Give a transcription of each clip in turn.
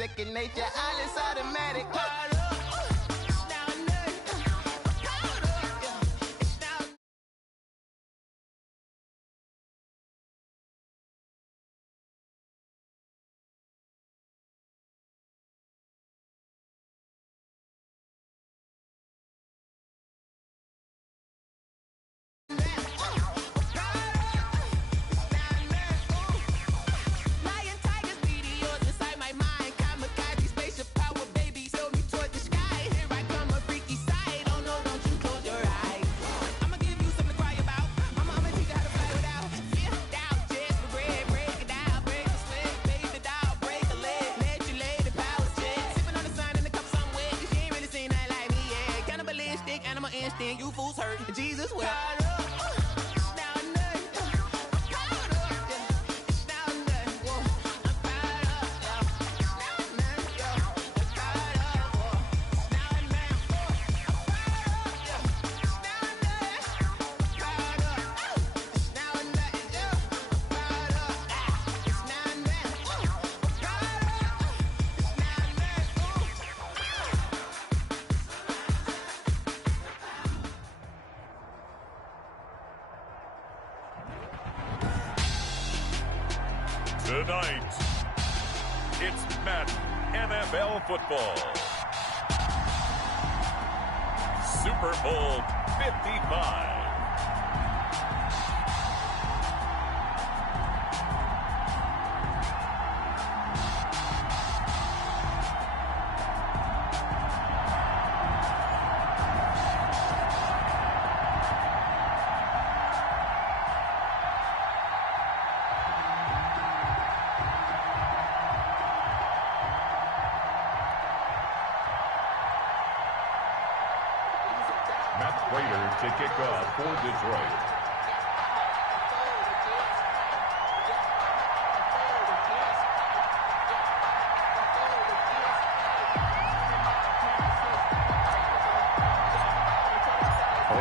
second nature. All is automatic. You fools hurt. Jesus will. Tonight, it's Madden NFL football. Super Bowl 55. Raiders to kick off for Detroit.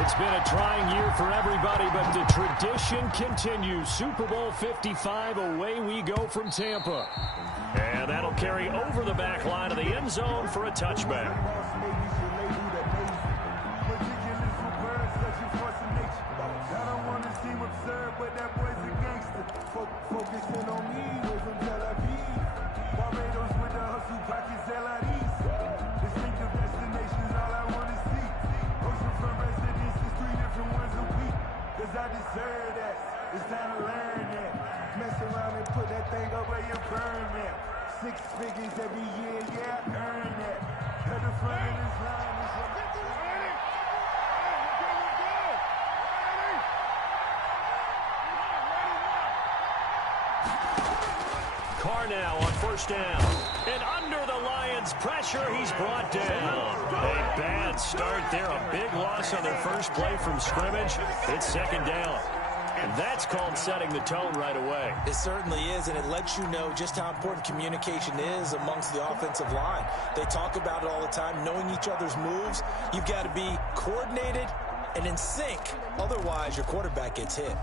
It's been a trying year for everybody, but the tradition continues. Super Bowl 55, away we go from Tampa. And that'll carry over the back line of the end zone for a touchback. Focusing on me, we're from Tel Aviv. Barbados with the hustle, pockets LIDs. Distinctive destinations, all I want to see. Oceanfront residences, 3 different ones a week. Cause I deserve that, it's time to learn that. Mess around and put that thing up where you burn that. 6 figures every year, yeah, I earn that. At the front of this line is what Carr now on first down. And under the Lions' pressure, he's brought down. A bad start there. A big loss on their first play from scrimmage. It's second down. And that's called setting the tone right away. It certainly is, and it lets you know just how important communication is amongst the offensive line. They talk about it all the time, knowing each other's moves. You've got to be coordinated and in sync. Otherwise, your quarterback gets hit.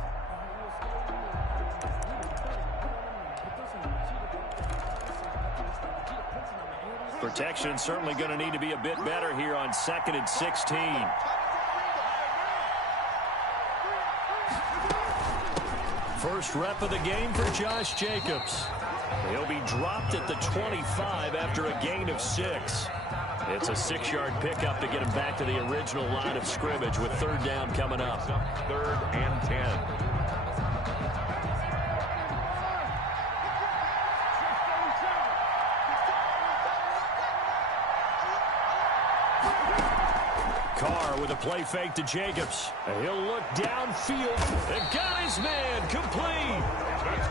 Protection certainly going to need to be a bit better here on 2nd and 16. First rep of the game for Josh Jacobs. He'll be dropped at the 25 after a gain of 6. It's a 6-yard pickup to get him back to the original line of scrimmage with third down coming up. 3rd and 10. Carr with a play fake to Jacobs. He'll look downfield and got his man complete.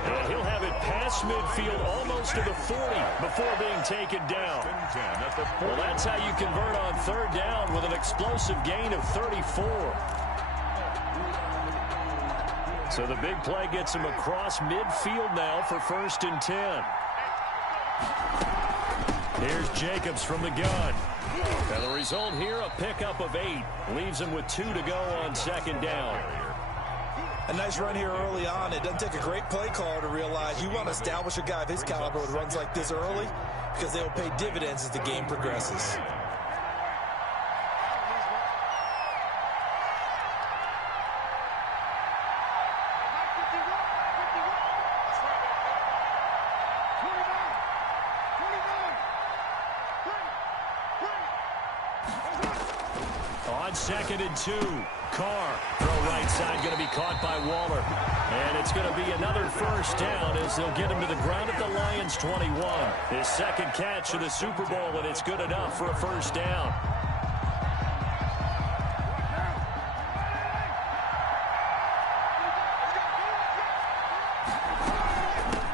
And he'll have it past midfield almost to the 40 before being taken down. Well, that's how you convert on third down with an explosive gain of 34. So the big play gets him across midfield now for 1st and 10. Here's Jacobs from the gun. And the result here, a pickup of 8. Leaves him with 2 to go on 2nd down. A nice run here early on. It doesn't take a great play caller to realize you want to establish a guy of his caliber with runs like this early because they'll pay dividends as the game progresses. On 2nd and 2, Carr, throw right side, going to be caught by Waller. And it's going to be another first down as they'll get him to the ground at the Lions' 21. His second catch of the Super Bowl, and it's good enough for a first down.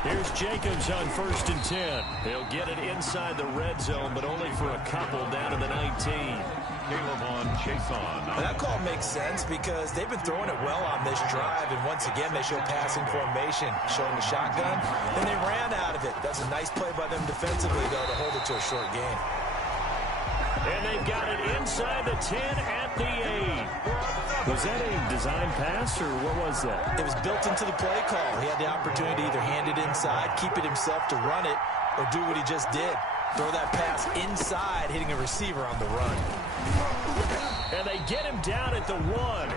Here's Jacobs on 1st and 10. He'll get it inside the red zone, but only for a couple down to the 19. Caleb on chase on. That call makes sense because they've been throwing it well on this drive, and once again they show passing formation, showing the shotgun, and they ran out of it. That's a nice play by them defensively, though, to hold it to a short gain. And they've got it inside the 10 at the 8. Was that a design pass, or what was that? It was built into the play call. He had the opportunity to either hand it inside, keep it himself to run it, or do what he just did. Throw that pass inside, hitting a receiver on the run. And they get him down at the 1.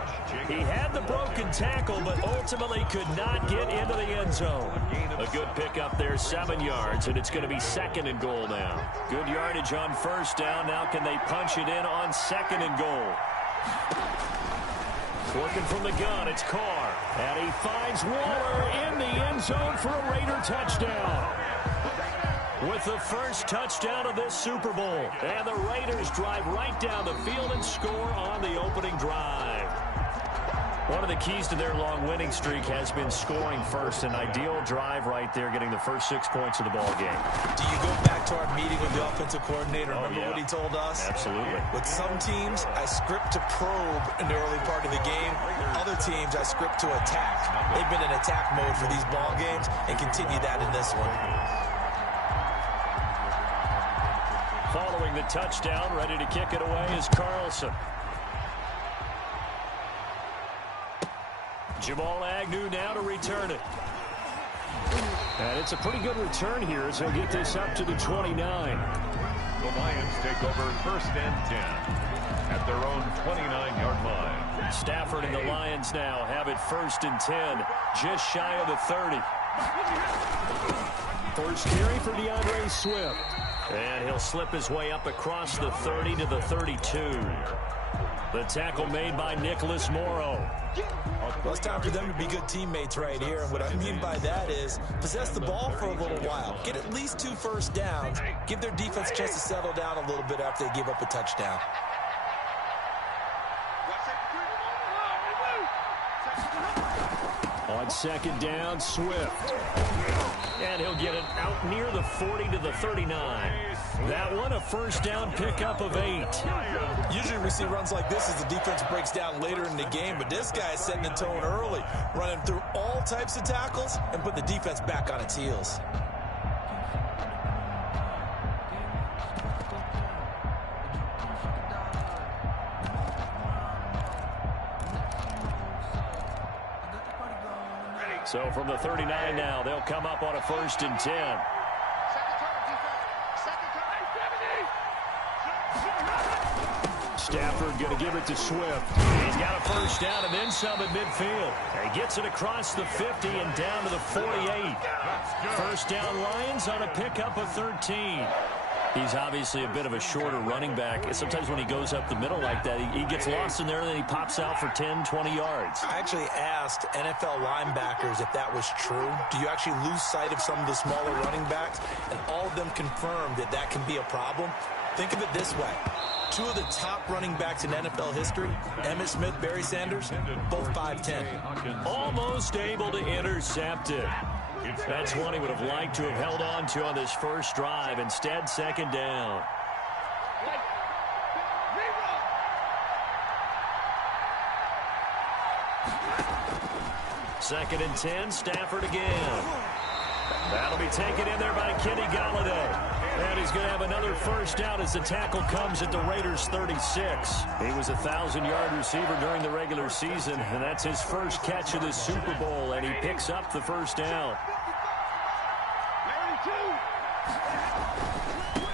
He had the broken tackle, but ultimately could not get into the end zone. A good pickup there, 7 yards, and it's going to be 2nd and goal now. Good yardage on first down. Now can they punch it in on 2nd and goal? Working from the gun, it's Carr. And he finds Waller in the end zone for a Raider touchdown. With the first touchdown of this Super Bowl. And the Raiders drive right down the field and score on the opening drive. One of the keys to their long winning streak has been scoring first. An ideal drive right there, getting the first 6 points of the ball game. Do you go back to our meeting with the offensive coordinator? Remember what he told us? Absolutely. With some teams, I script to probe in the early part of the game. Other teams, I script to attack. They've been in attack mode for these ball games and continue that in this one. Following the touchdown, ready to kick it away is Carlson. Jamal Agnew now to return it. And it's a pretty good return here as he'll get this up to the 29. The Lions take over 1st and 10 at their own 29-yard line. Stafford and the Lions now have it 1st and 10, just shy of the 30. First carry for DeAndre Swift. And he'll slip his way up across the 30 to the 32. The tackle made by Nicholas Morrow. Well, it's time for them to be good teammates right here. And what I mean by that is possess the ball for a little while. Get at least 2 first downs. Give their defense a chance to settle down a little bit after they give up a touchdown. On 2nd down, Swift. And he'll get it out near the 40 to the 39. That one, a first down pickup of 8. Usually we see runs like this as the defense breaks down later in the game, but this guy is setting the tone early, running through all types of tackles and put the defense back on its heels. So from the 39 now, they'll come up on a 1st and 10. Stafford going to give it to Swift. He's got a first down and then some at midfield. He gets it across the 50 and down to the 48. First down Lions on a pickup of 13. He's obviously a bit of a shorter running back. Sometimes when he goes up the middle like that, he gets lost in there and then he pops out for 10, 20 yards. I actually asked NFL linebackers if that was true. Do you actually lose sight of some of the smaller running backs? And all of them confirmed that that can be a problem. Think of it this way. 2 of the top running backs in NFL history, Emmitt Smith, Barry Sanders, both 5'10". Almost able to intercept it. That's one he would have liked to have held on to on this first drive. Instead, 2nd down. Second and 10, Stafford again. That'll be taken in there by Kenny Golladay. And he's going to have another first down as the tackle comes at the Raiders' 36. He was a 1,000-yard receiver during the regular season, and that's his first catch of the Super Bowl, and he picks up the first down.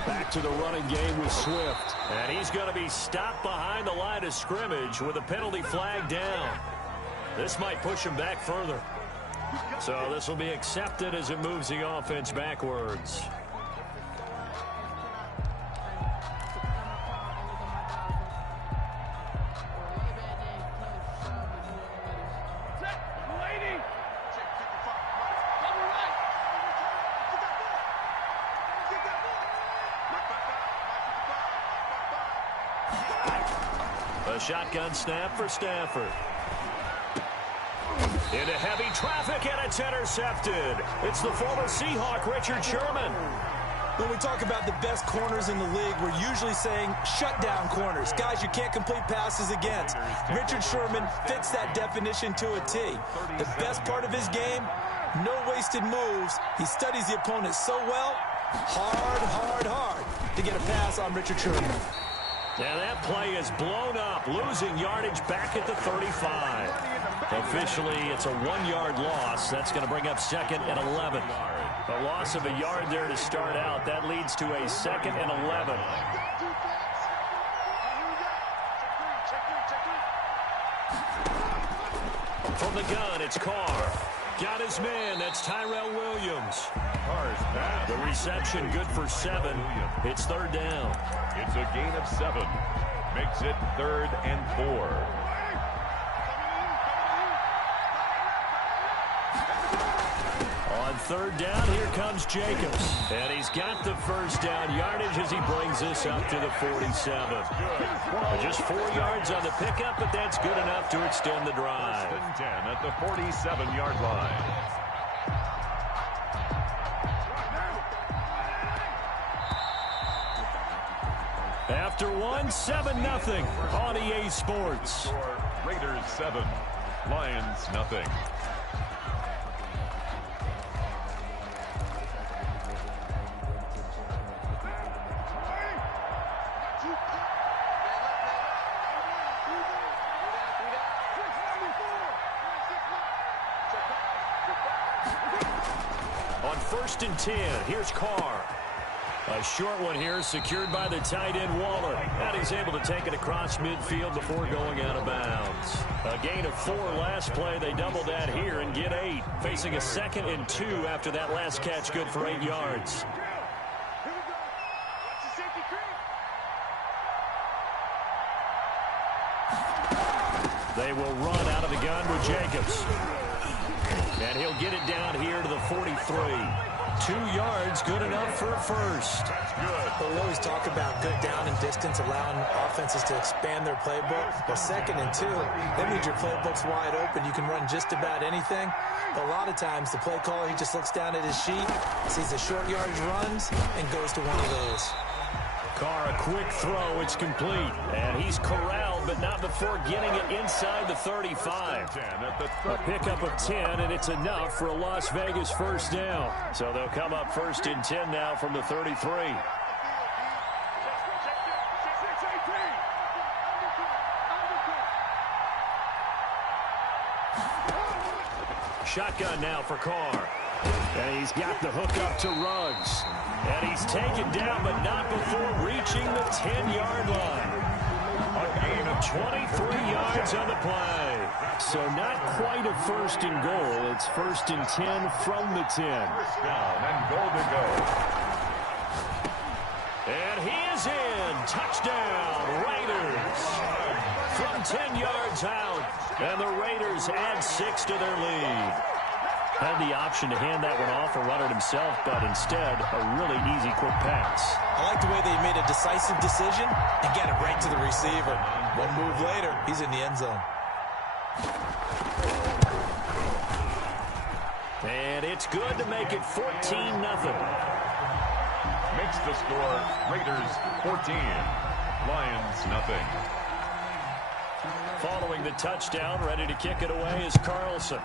Back to the running game with Swift. And he's going to be stopped behind the line of scrimmage with a penalty flag down. This might push him back further. So this will be accepted as it moves the offense backwards. A shotgun snap for Stafford. Into heavy traffic, and it's intercepted. It's the former Seahawk, Richard Sherman. When we talk about the best corners in the league, we're usually saying shutdown corners, guys you can't complete passes against. Richard Sherman fits that definition to a T. The best part of his game, no wasted moves. He studies the opponent so well, hard to get a pass on Richard Sherman. Now that play is blown up, losing yardage back at the 35. Officially, it's a 1-yard loss. That's going to bring up 2nd and 11. A loss of a yard there to start out. That leads to a 2nd and 11. From the gun, it's Carr. Got his man. That's Tyrell Williams. Carr's pass. The reception good for 7. It's 3rd down. It's a gain of 7. Makes it 3rd and 4. On 3rd down, here comes Jacobs. And he's got the first down yardage as he brings this up to the 47. Just 4 yards on the pickup, but that's good enough to extend the drive. 1st and 10 at the 47-yard line. After 1, 7-0 on EA Sports. Raiders 7, Lions nothing. On 1st and 10, here's Carr. A short one here, secured by the tight end Waller. And he's able to take it across midfield before going out of bounds. A gain of 4 last play. They double that here and get 8. Facing a 2nd and 2 after that last catch, good for 8 yards. They will run out of the gun with Jacobs. And he'll get it down here to the 43. 2 yards, good enough for a first. That's good. But we always talk about good down and distance, allowing offenses to expand their playbook. But 2nd and 2, that means your playbook's wide open. You can run just about anything. But a lot of times, the play caller, he just looks down at his sheet, sees the short yardage runs, and goes to one of those. Carr, a quick throw, it's complete. And he's corralled, but not before getting it inside the 35. A pickup of 10, and it's enough for a Las Vegas first down. So they'll come up 1st and 10 now from the 33. Shotgun now for Carr. And he's got the hook up to Ruggs. And he's taken down, but not before reaching the 10-yard line. A gain of 23 yards on the play. So not quite a 1st and goal. It's 1st and 10 from the 10. Down and goal to go. And he is in. Touchdown, Raiders. From 10 yards out. And the Raiders add 6 to their lead. Had the option to hand that one off or run it himself, but instead, a really easy, quick pass. I like the way they made a decisive decision and got it right to the receiver. One move later, he's in the end zone. And it's good to make it 14-0. Makes the score Raiders 14, Lions nothing. Following the touchdown, ready to kick it away is Carlson.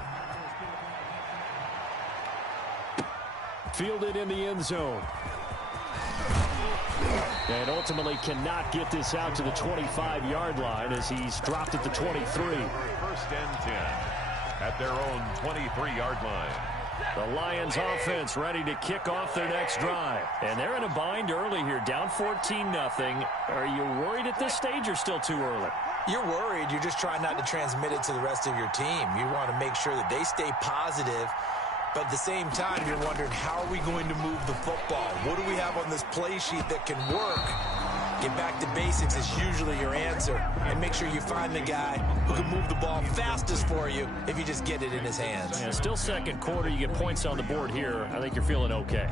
Fielded in the end zone. And ultimately cannot get this out to the 25-yard line as he's dropped at the 23. First and 10 at their own 23-yard line. The Lions offense ready to kick off their next drive. And they're in a bind early here, down 14-0. Are you worried at this stage or still too early? You're worried. You're just trying not to transmit it to the rest of your team. You want to make sure that they stay positive. But at the same time, you're wondering, how are we going to move the football? What do we have on this play sheet that can work? Get back to basics is usually your answer. And make sure you find the guy who can move the ball fastest for you if you just get it in his hands. Yeah, still second quarter. You get points on the board here. I think you're feeling okay.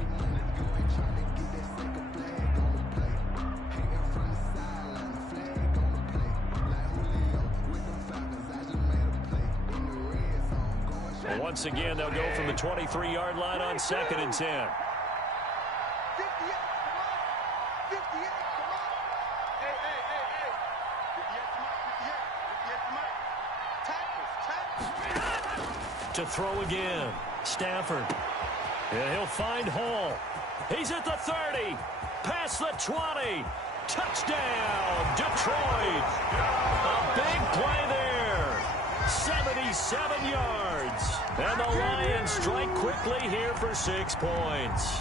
Once again, they'll go from the 23-yard line on 2nd and 10. To throw again, Stafford. And he'll find Hall. He's at the 30, past the 20. Touchdown, Detroit. A big play there. 77 yards. And the Lions strike quickly here for 6 points.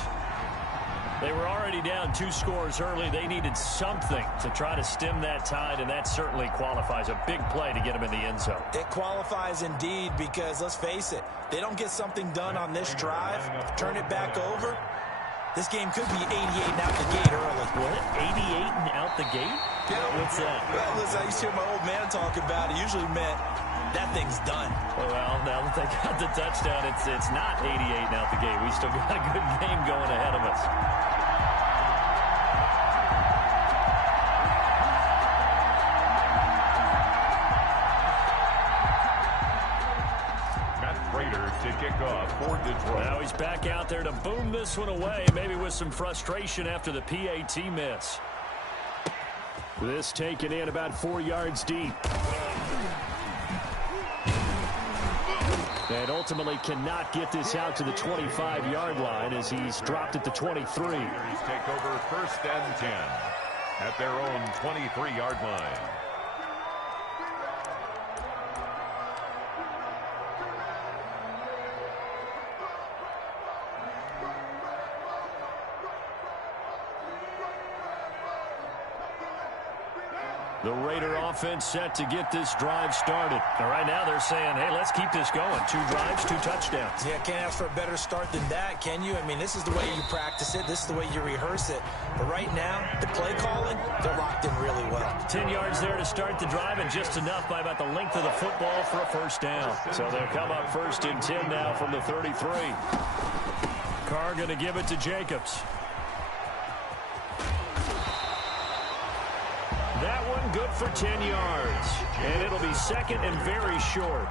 They were already down 2 scores early. They needed something to try to stem that tide, and that certainly qualifies. A big play to get them in the end zone. It qualifies indeed because, let's face it, they don't get something done on this drive, turn it back over, this game could be 88 and out the gate early. What? 88 and out the gate? Yeah. What's that? Well, listen, I used to hear my old man talk about it. Usually meant that thing's done. Well, now that they got the touchdown, it's not 88 and out the gate. We still got a good game going ahead of us. To kick off for Detroit. Now he's back out there to boom this one away, maybe with some frustration after the PAT miss. This taken in about 4 yards deep. And ultimately cannot get this out to the 25-yard line as he's dropped at the 23. Take over 1st and 10 at their own 23-yard line. The Raider offense set to get this drive started. And right now they're saying, hey, let's keep this going. 2 drives, 2 touchdowns. Yeah, can't ask for a better start than that, can you? I mean, this is the way you practice it. This is the way you rehearse it. But right now, the play calling, they're locked in really well. 10 yards there to start the drive, and just enough by about the length of the football for a first down. So they'll come up 1st and 10 now from the 33. Carr going to give it to Jacobs. That one good for 10 yards. And it'll be 2nd and very short.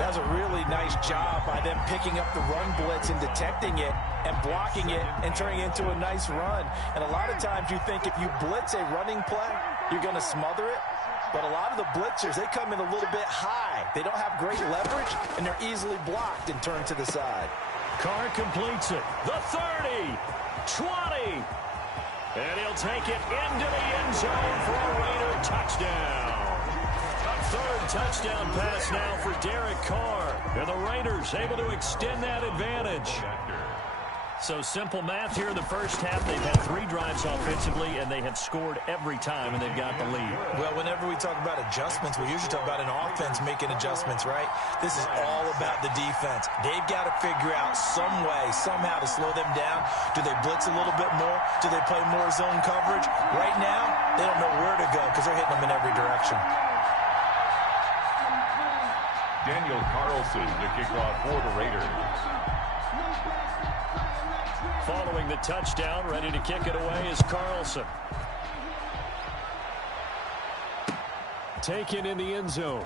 That's a really nice job by them picking up the run blitz and detecting it and blocking it and turning it into a nice run. And a lot of times you think if you blitz a running play, you're going to smother it. But a lot of the blitzers, they come in a little bit high. They don't have great leverage, and they're easily blocked and turned to the side. Carr completes it. The 30, 20. And he'll take it into the end zone for a Raider touchdown. A 3rd touchdown pass now for Derek Carr. And the Raiders able to extend that advantage. So simple math here in the first half. They've had 3 drives offensively, and they have scored every time, and they've got the lead. Well, whenever we talk about adjustments, we usually talk about an offense making adjustments, right? This is all about the defense. They've got to figure out some way, somehow to slow them down. Do they blitz a little bit more? Do they play more zone coverage? Right now, they don't know where to go because they're hitting them in every direction. Daniel Carlson to kick off for the Raiders. Following the touchdown, ready to kick it away is Carlson. Taken in the end zone.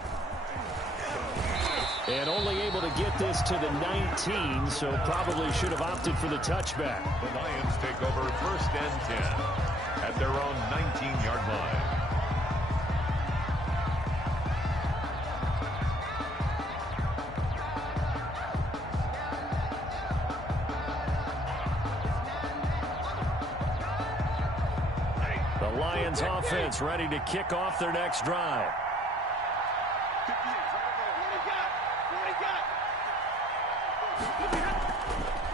And only able to get this to the 19, so probably should have opted for the touchback. The Lions take over 1st and 10 at their own 19-yard line. The Lions offense ready to kick off their next drive.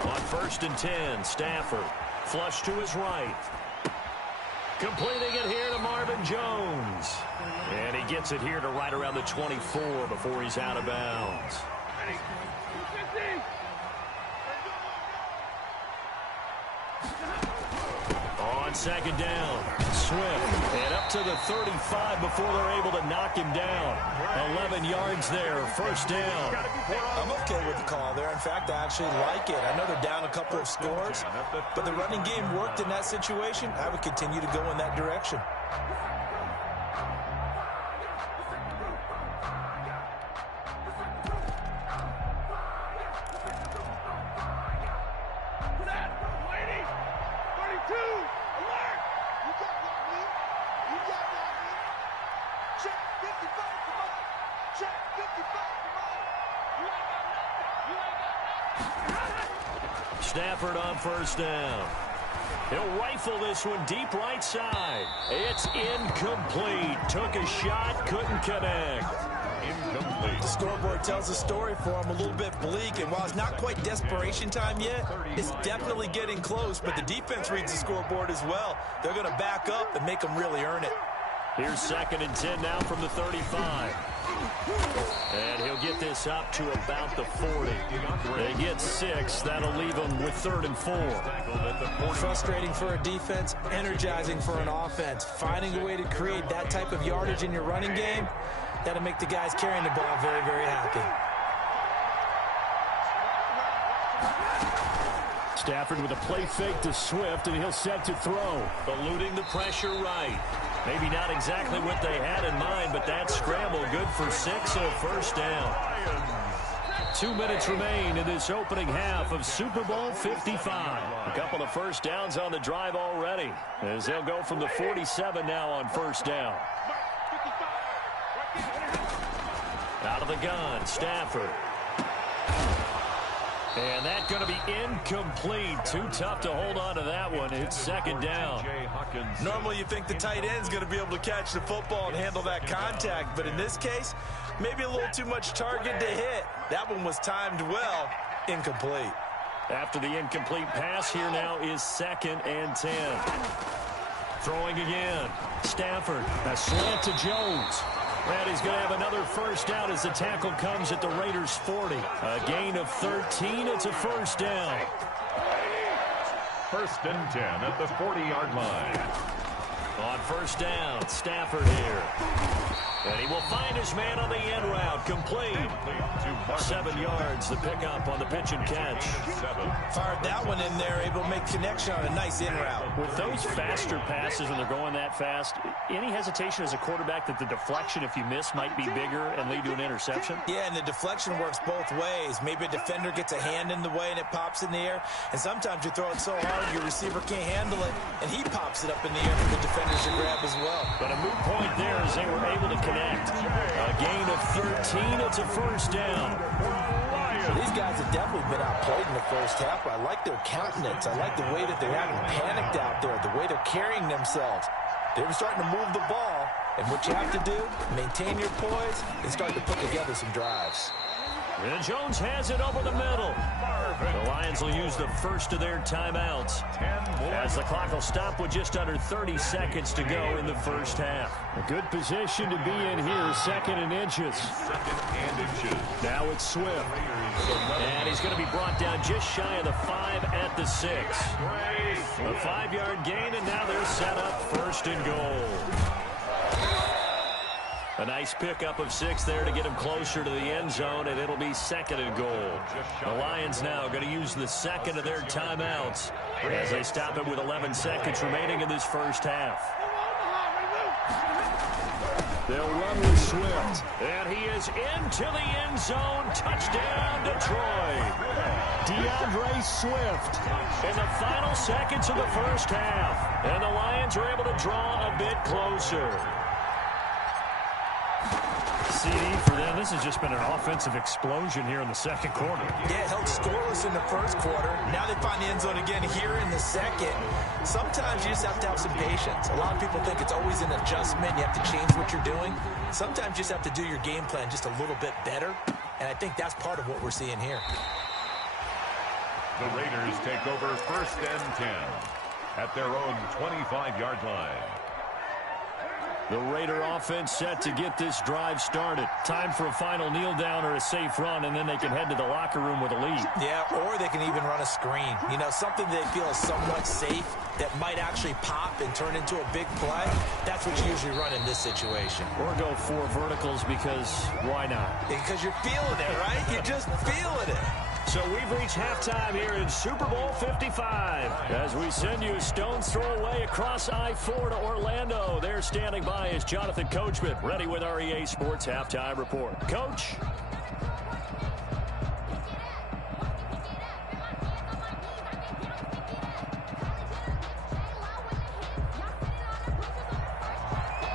On 1st and 10, Stafford. Flush to his right. Completing it here to Marvin Jones. And he gets it here to right around the 24 before he's out of bounds. On 2nd down, Swift. And up to the 35 before they're able to knock him down. 11 yards there, 1st down. I'm okay with the call there. In fact, I actually like it. I know they're down a couple of scores, but the running game worked in that situation. I would continue to go in that direction. Stafford on 1st down. He'll rifle this one deep right side. It's incomplete. Took a shot, couldn't connect. Incomplete. The scoreboard tells a story for him, a little bit bleak, and while it's not quite desperation time yet, it's definitely getting close, but the defense reads the scoreboard as well. They're going to back up and make them really earn it. Here's 2nd and 10 now from the 35. And he'll get this up to about the 40. They get 6. That'll leave them with 3rd and 4. Frustrating for a defense, energizing for an offense. Finding a way to create that type of yardage in your running game, that'll make the guys carrying the ball very, very happy. Stafford with a play fake to Swift, and he'll set to throw. Eluding the pressure right. Maybe not exactly what they had in mind, but that scramble good for 6 and a 1st down. 2 minutes remain in this opening half of Super Bowl 55. A couple of 1st downs on the drive already, as they'll go from the 47 now on 1st down. Out of the gun, Stafford. And that's going to be incomplete. Too tough to hold on to that one. It's 2nd down. Normally you think the tight end's going to be able to catch the football and handle that contact, but in this case, maybe a little too much target to hit. That one was timed well. Incomplete. After the incomplete pass, here now is 2nd and 10. Throwing again. Stafford. A slant to Jones. And he's going to have another 1st down as the tackle comes at the Raiders' 40. A gain of 13. It's a 1st down. 1st and 10 at the 40-yard line. On 1st down, Stafford here. And he will find his man on the end route. Complete. 7 yards, the pickup on the pitch and catch. Fired that one in there, able to make connection on a nice in route. With those faster passes when they're going that fast, any hesitation as a quarterback that the deflection, if you miss, might be bigger and lead to an interception? Yeah, and the deflection works both ways. Maybe a defender gets a hand in the way and it pops in the air. And sometimes you throw it so hard your receiver can't handle it, and he pops it up in the air for the defenders to grab as well. But a moot point there as they were able to connect. A gain of 13. It's a 1st down. So these guys have definitely been outplayed in the 1st half. I like their countenance. I like the way that they're having panicked out there, the way they're carrying themselves. They're starting to move the ball, and what you have to do, maintain your poise and start to put together some drives. And Jones has it over the middle. The Lions will use the 1st of their timeouts as the clock will stop with just under 30 seconds to go in the 1st half. A good position to be in here, 2nd and inches. Now it's Swift. And he's going to be brought down just shy of the 5 at the 6. A 5-yard gain, and now they're set up 1st and goal. A nice pickup of 6 there to get him closer to the end zone, and it'll be 2nd and goal. The Lions now going to use the 2nd of their timeouts as they stop it with 11 seconds remaining in this 1st half. They'll run with Swift, and he is into the end zone. Touchdown, Detroit. DeAndre Swift in the final seconds of the 1st half, and the Lions are able to draw a bit closer. CD for them. This has just been an offensive explosion here in the second quarter. Yeah, held scoreless in the first quarter. Now they find the end zone again here in the second. Sometimes you just have to have some patience. A lot of people think it's always an adjustment. You have to change what you're doing. Sometimes you just have to do your game plan just a little bit better. And I think that's part of what we're seeing here. The Raiders take over 1st and 10 at their own 25-yard line. The Raider offense set to get this drive started. Time for a final kneel down or a safe run, and then they can head to the locker room with a lead. Yeah, or they can even run a screen. You know, something they feel is somewhat safe that might actually pop and turn into a big play. That's what you usually run in this situation. Or go 4 verticals because why not? Because you're feeling it, right? You're just feeling it. So we've reached halftime here in Super Bowl 55. As we send you a stone's throw away across I-4 to Orlando. There standing by is Jonathan Coachman, ready with our EA Sports Halftime Report. Coach.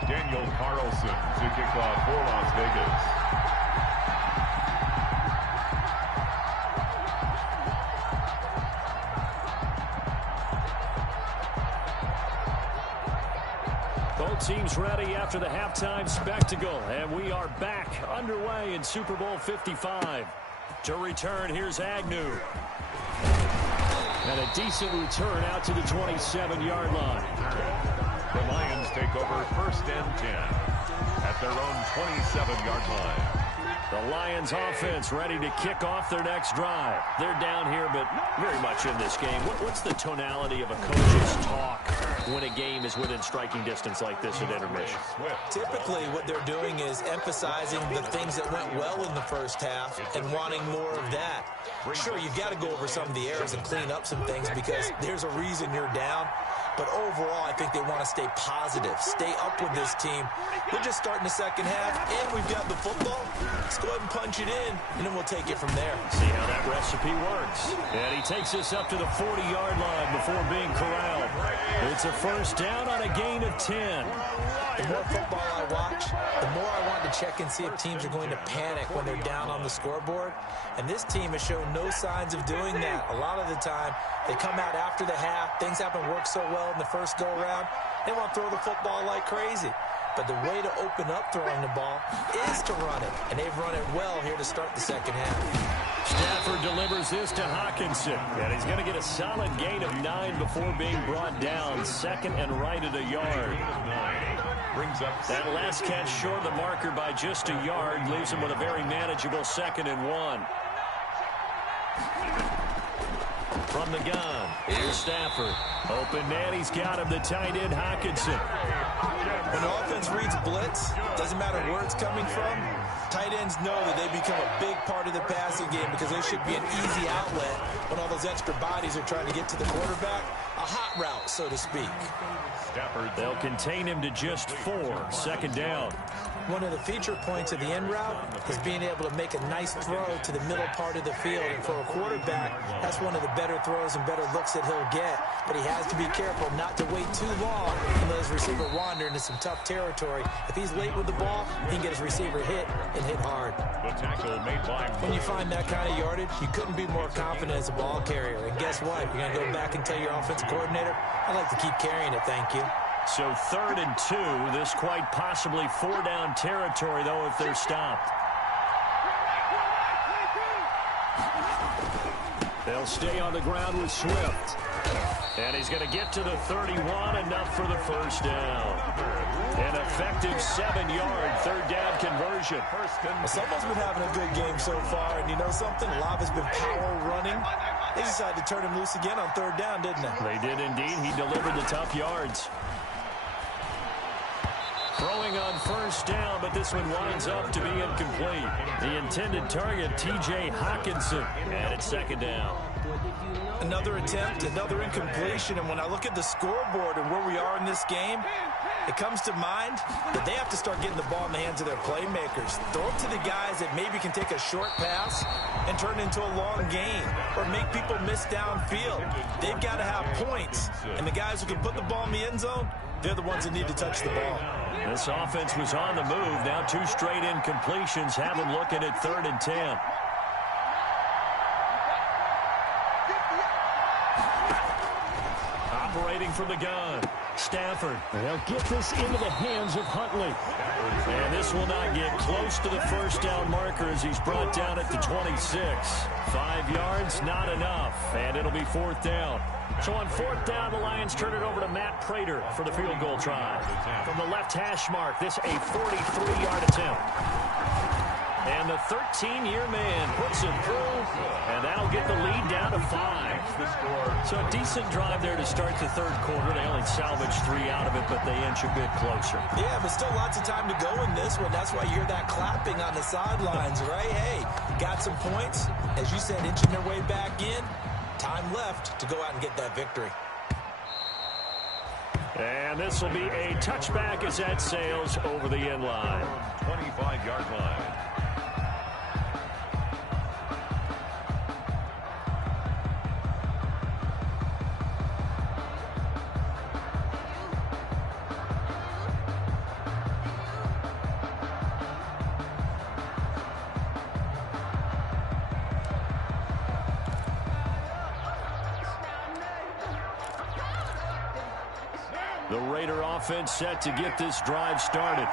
Daniel Carlson to kick off for Las Vegas. Both teams ready after the halftime spectacle, and we are back underway in Super Bowl 55. To return, here's Agnew. And a decent return out to the 27-yard line. The Lions take over 1st and 10 at their own 27-yard line. The Lions offense ready to kick off their next drive. They're down here, but very much in this game. What's the tonality of a coach's talk when a game is within striking distance like this at intermission? Typically, what they're doing is emphasizing the things that went well in the first half and wanting more of that. Sure, you've got to go over some of the errors and clean up some things because there's a reason you're down. But overall, I think they want to stay positive, stay up with this team. We're just starting the second half, and we've got the football. Let's go ahead and punch it in, and then we'll take it from there. See how that recipe works. And he takes us up to the 40-yard line before being corralled. It's a first down on a gain of 10. The more football I watch, the more I want to check and see if teams are going to panic when they're down on the scoreboard. And this team has shown no signs of doing that. A lot of the time, they come out after the half. Things haven't worked so well in the first go-around. They want to throw the football like crazy. But the way to open up throwing the ball is to run it. And they've run it well here to start the second half. Stafford delivers this to Hockenson. And he's going to get a solid gain of 9 before being brought down. Second and right at a yard. Brings up that last catch short of the marker by just a yard. Leaves him with a very manageable 2nd and 1. From the gun, here's Stafford. Open man, he's got him, the tight end, Hockenson. When the offense reads blitz, doesn't matter where it's coming from, tight ends know that they become a big part of the passing game because they should be an easy outlet when all those extra bodies are trying to get to the quarterback. A hot route, so to speak. Stafford. They'll contain him to just 4. 2nd down. One of the feature points of the end route is being able to make a nice throw to the middle part of the field. And for a quarterback, that's one of the better throws and better looks that he'll get. But he has to be careful not to wait too long and let his receiver wander into some tough territory. If he's late with the ball, he can get his receiver hit and hit hard. The tackle made by when you find that kind of yardage, you couldn't be more confident as a ball carrier. And guess what? You're going to go back and tell your offensive coordinator, I'd like to keep carrying it, thank you. So 3rd and 2. This quite possibly 4-down territory, though, if they're stopped. They'll stay on the ground with Swift. And he's going to get to the 31, enough for the first down. An effective 7-yard 3rd down conversion. Well, someone's been having a good game so far, and you know something? A lot has been power running. They decided to turn him loose again on 3rd down, didn't they? They did indeed. He delivered the tough yards. Throwing on 1st down, but this one winds up to be incomplete. The intended target, T.J. Hockenson, and it's 2nd down. Another attempt, another incompletion, and when I look at the scoreboard and where we are in this game, it comes to mind that they have to start getting the ball in the hands of their playmakers. Throw it to the guys that maybe can take a short pass and turn it into a long gain or make people miss downfield. They've got to have points, and the guys who can put the ball in the end zone, they're the ones that need to touch the ball. This offense was on the move. Now 2 straight incompletions have them looking at 3rd and 10. Operating from the gun, Stafford. They'll get this into the hands of Huntley. And this will not get close to the first down marker as he's brought down at the 26. 5 yards, not enough, and it'll be 4th down. So on 4th down, the Lions turn it over to Matt Prater for the field goal try. From the left hash mark, this a 43-yard attempt. And the 13-year man puts it through, and that'll get the lead down to 5. So a decent drive there to start the 3rd quarter. They only salvaged 3 out of it, but they inch a bit closer. Yeah, but still lots of time to go in this one. That's why you hear that clapping on the sidelines, right? Hey, got some points. As you said, inching their way back in. Time left to go out and get that victory. And this will be a touchback as that sails over the end line. 25-yard line. The Raider offense set to get this drive started.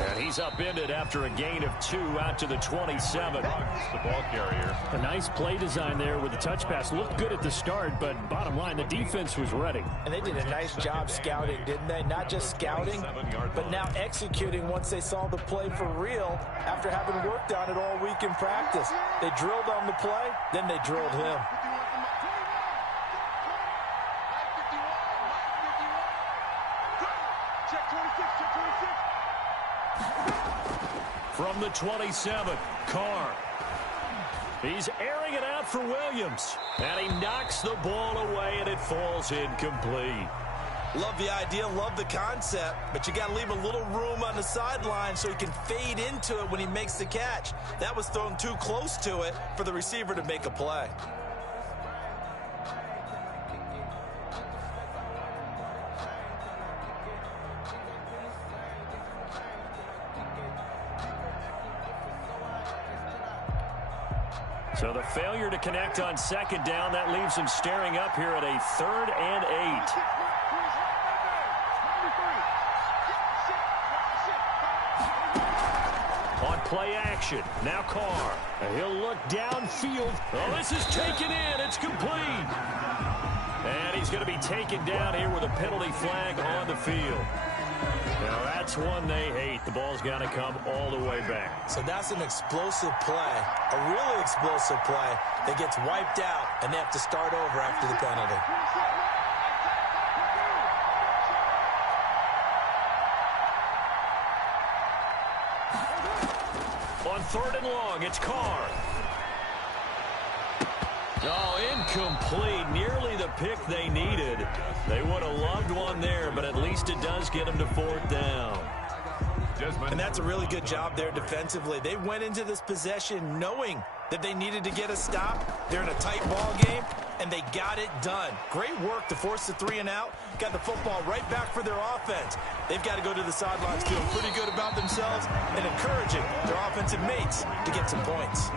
And he's upended after a gain of 2 out to the 27. The ball carrier. A nice play design there with the touch pass. Looked good at the start, but bottom line, the defense was ready. And they did a nice job scouting, didn't they? Not just scouting, but now executing once they saw the play for real after having worked on it all week in practice. They drilled on the play, then they drilled him. From the 27, Carr. He's airing it out for Williams. And he knocks the ball away, and it falls incomplete. Love the idea, love the concept, but you got to leave a little room on the sideline so he can fade into it when he makes the catch. That was thrown too close to it for the receiver to make a play. So the failure to connect on 2nd down, that leaves him staring up here at a 3rd and 8. On play action, now Carr. He'll look downfield. Oh, this is taken in. It's complete. And he's going to be taken down here with a penalty flag on the field. Now that's one they hate. The ball's got to come all the way back. So that's an explosive play, a really explosive play that gets wiped out, and they have to start over after the penalty. On 3rd and long, it's Carr. Oh, incomplete. Nearly the pick they needed. They would have loved one there, but at least it does get them to 4th down. And that's a really good job there defensively. They went into this possession knowing that they needed to get a stop. They're in a tight ball game, and they got it done. Great work to force the 3 and out. Got the football right back for their offense. They've got to go to the sidelines feeling pretty good about themselves and encouraging their offensive mates to get some points.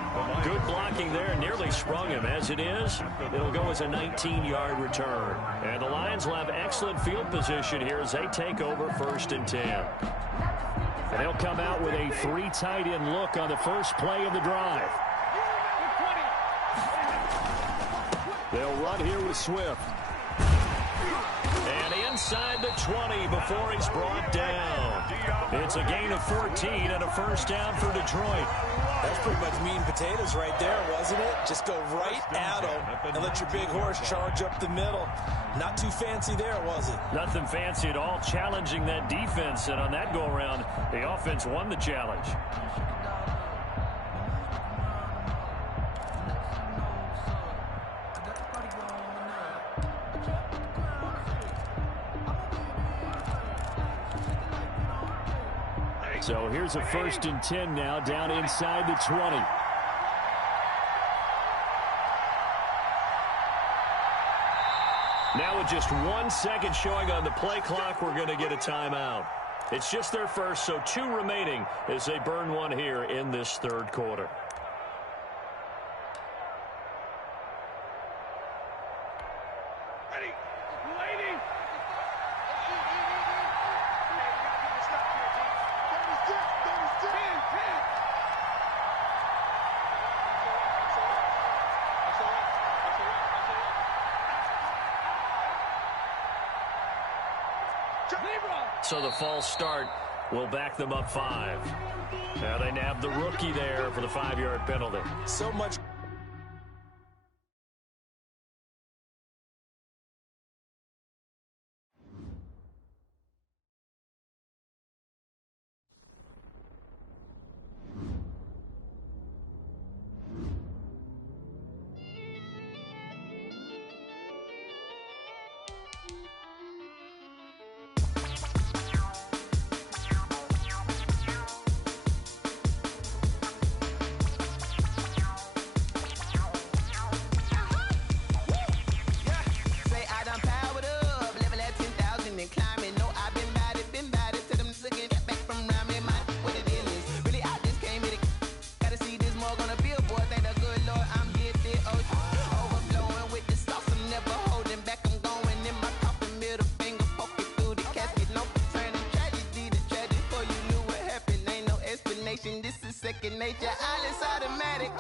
Good blocking there. Nearly sprung him. As it is, it'll go as a 19-yard return. And the Lions will have excellent field position here as they take over 1st and 10. And they'll come out with a 3 tight end look on the first play of the drive. They'll run here with Swift. And inside the 20 before he's brought down. It's a gain of 14 and a 1st down for Detroit. That's pretty much meat and potatoes right there, wasn't it? Just go right at him and let your big horse charge up the middle. Not too fancy there, was it? Nothing fancy at all, challenging that defense. And on that go-around, the offense won the challenge. So here's a 1st and 10 now, down inside the 20. Now with just 1 second showing on the play clock, we're going to get a timeout. It's just their first, so 2 remaining as they burn one here in this 3rd quarter. So the false start will back them up 5. Now they nab the rookie there for the 5-yard penalty. So much. Second nature, all is automatic.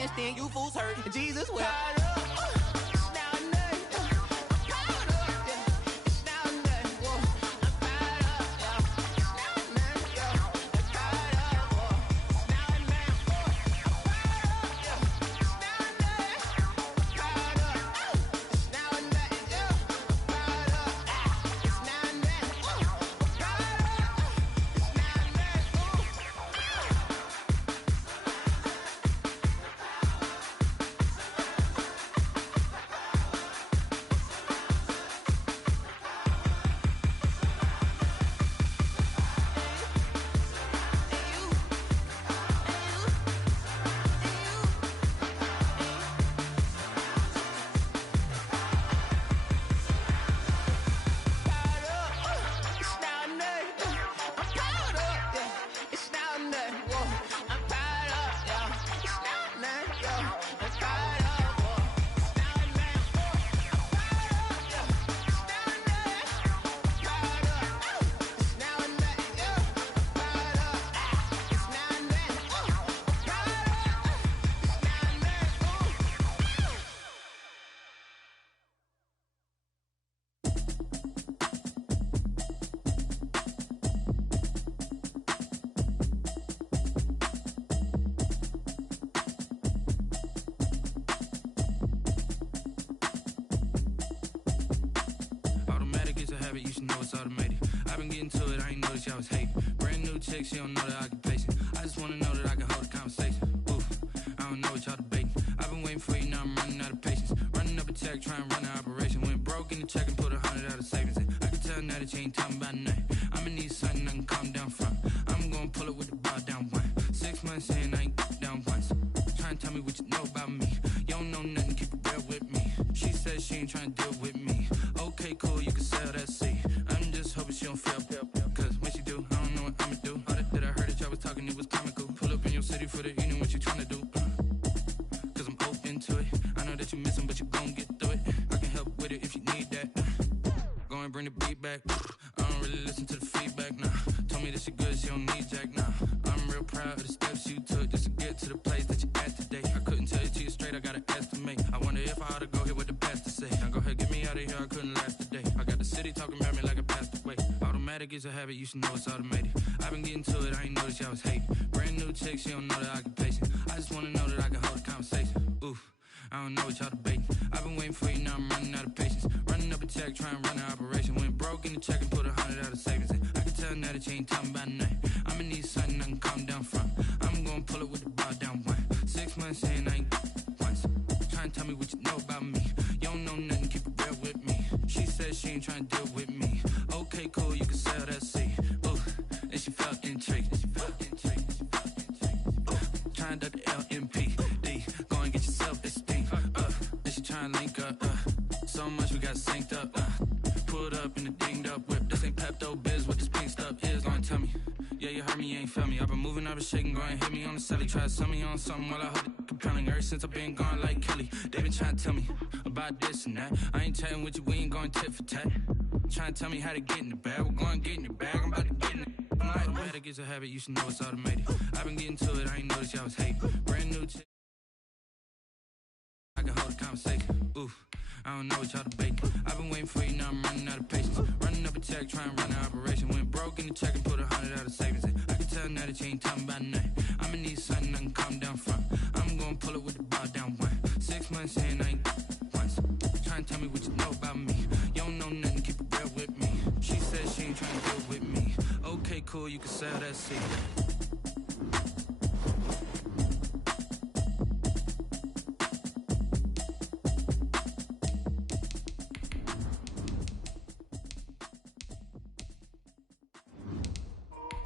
Instinct, you fools hurt. Jesus will. You should know it's automated. I've been getting to it, I ain't noticed y'all was hating. Brand new chick, she don't know the occupation. I just wanna know that I can hold a conversation. Oof, I don't know what y'all debating. I've been waiting for you, now I'm running out of patience. Running up a check, trying to run an operation. Went broke in the check and put 100 out of savings in. I can tell now that you ain't talking about nothing. I'ma need something I can calm down from. I'm gonna pull it with the ball down one. 6 months in, I ain't down once. Trying to tell me what you know about me. You don't know nothing, keep it real with me. She says she ain't trying to deal with me. Okay, cool, you can sell that seat. I'm just hoping she don't fail. Cause when she do, I don't know what I'ma do. All that I heard that y'all was talking, it was comical. Pull up in your city for the evening, what you trying to do? Cause I'm open to it. I know that you missing, but you gon' get through it. I can help with it if you need that. Go and bring the beat back. I don't Nah, I'm real proud of the steps you took just to get to the place that you're at today. I couldn't tell you to you straight, I gotta estimate. I wonder if I ought to go here with the best to say. Now go ahead, get me out of here, I couldn't last a day. I got the city talking about me like I passed away. Automatic is a habit, you should know it's automated. I've been getting to it, I ain't noticed y'all was hating. Brand new chick, she don't know the occupation. I just wanna know that I can hold a conversation. Oof, I don't know what y'all debating. I've been waiting for you, now I'm running out of patience. Running up a check, trying to run an operation. Went broke in the check and put 100 out of savings in. I can tell now that you ain't talking about nothing. I'ma need something I can calm down from. I'm gonna pull it with the bar down one. 6 months in, I ain't once. Trying to tell me what you know about me. You don't know nothing, keep it real with me. She said she ain't trying to deal with me. Okay, cool, you can sell that seat. Ooh, and she felt intrigued. Trying to duck the LMPD. Go and get your self-esteem. And she trying to link up. So much we got synced up. Pulled up in the dinged up whip. This ain't Pepto-Biz, what this pink stuff is. Go and tell me. Yeah, you heard me, you ain't felt me. I've been moving, I've been shaking, go and hit me on the celly. Try to sell me on something while I hold it compelling. Ever since I've been gone like Kelly, they been trying to tell me about this and that. I ain't chatting with you, we ain't going tit for tat. Trying to tell me how to get in the bag. We're going to get in your bag, I'm about to get in it. Automatic is a habit, you should know it's automated. I've been getting to it, I ain't noticed y'all was hating. Brand new chick, I can hold a conversation. Oof, I don't know what y'all debating. I've been waiting for you, now I'm running out of patience. Running up a check, trying to run an operation. Went broke in the check and put 100 out of savings in. I can tell now that you ain't talking about nothing. I'ma need something I can calm down from. I'm gonna pull it with the bar down one. 6 months in, I ain't once. Trying to tell me what you know about me. You don't know nothing, keep it real with me. She said she ain't trying to deal with me. Okay, cool, you can sell that seat.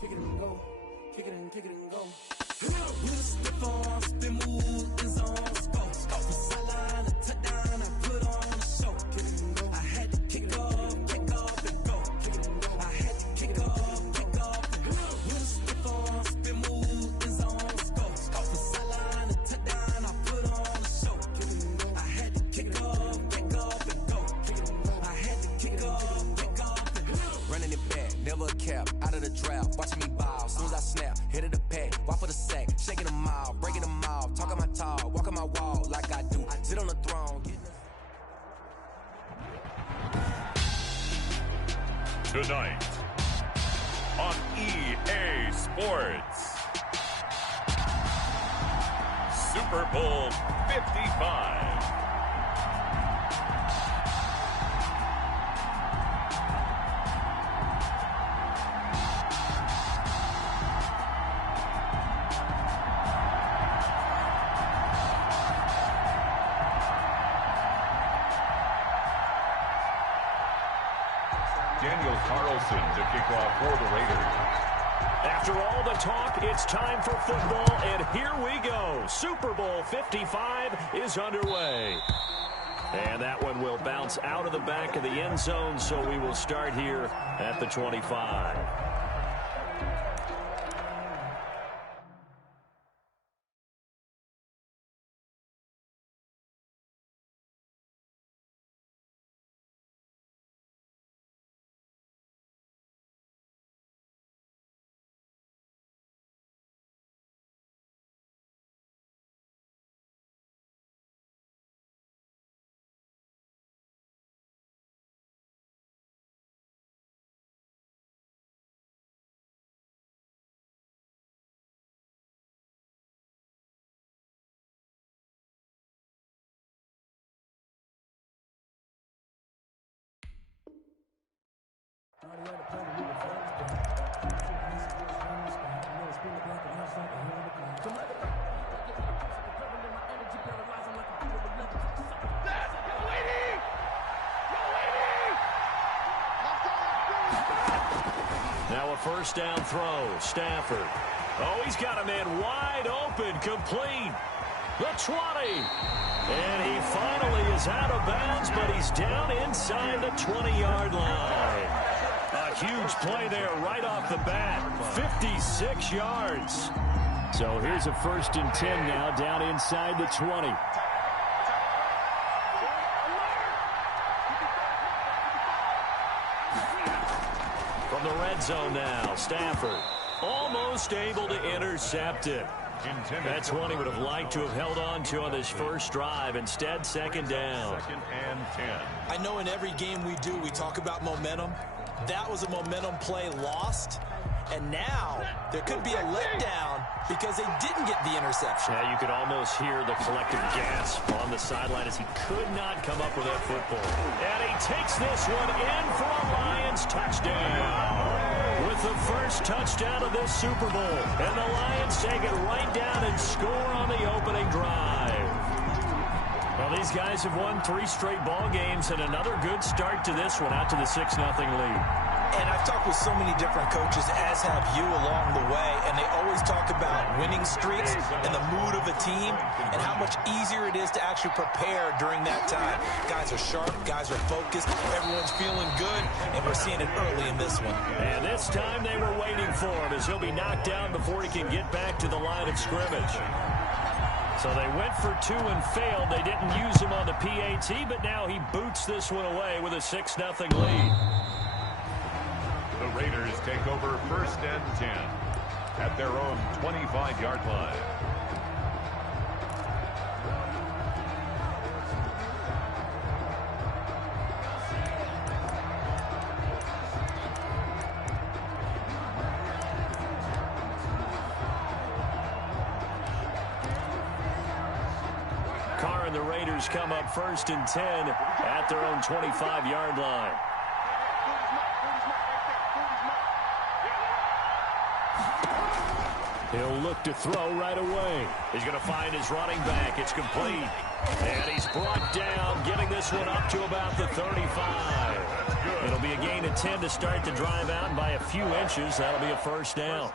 Kick it and go, kick it and go. With the form, spin move, is on scope. From sideline to touchdown, I put on a show. Kick it and go. I had to kick off and go. Kick it and go. I had to kick off and go. With the form, spin move, is on scope. From sideline to touchdown, I put on a show. Kick it and go. I had to kick off and go. Kick it and go. I had to kick off and go. Running it back, never a cap, out of the drought, watching me ball. Soon as I snap, hit of the pack, walk for the sack, shaking them out, breaking them off, talking my talk, walking my wall like I do. Sit on the throne. Tonight on EA Sports, Super Bowl 55. Daniel Carlson to kick off for the Raiders. After all the talk, it's time for football, and here we go. Super Bowl 55 is underway. And that one will bounce out of the back of the end zone, so we will start here at the 25. Now a first down throw. Stafford. Oh, he's got a man wide open, complete. The 20. And he finally is out of bounds, but he's down inside the 20-yard line. A huge play there right off the bat. 56 yards. So here's a 1st and 10 now down inside the 20. From the red zone now, Stafford. Almost able to intercept it. That's one he would have liked to have held on to on this first drive. Instead, second down. Second and 10. I know in every game we do, we talk about momentum. That was a momentum play lost. And now there could be a letdown because they didn't get the interception. Yeah, you could almost hear the collective gasp on the sideline as he could not come up with that football. And he takes this one in for a Lions touchdown. With the first touchdown of this Super Bowl. And the Lions take it right down and score on the opening drive. Well, these guys have won 3 straight ball games and another good start to this one out to the 6-0 lead. And I've talked with so many different coaches, as have you along the way, and they always talk about winning streaks and the mood of a team and how much easier it is to actually prepare during that time. Guys are sharp, guys are focused, everyone's feeling good, and we're seeing it early in this one. And this time they were waiting for him as he'll be knocked down before he can get back to the line of scrimmage. So they went for 2 and failed. They didn't use him on the PAT, but now he boots this one away with a 6-0 lead. The Raiders take over first and 10 at their own 25-yard line. Carr and the Raiders come up first and 10 at their own 25-yard line. He'll look to throw right away. He's going to find his running back. It's complete. And he's brought down, getting this one up to about the 35. It'll be a gain of 10 to start the drive out, and by a few inches, that'll be a first down.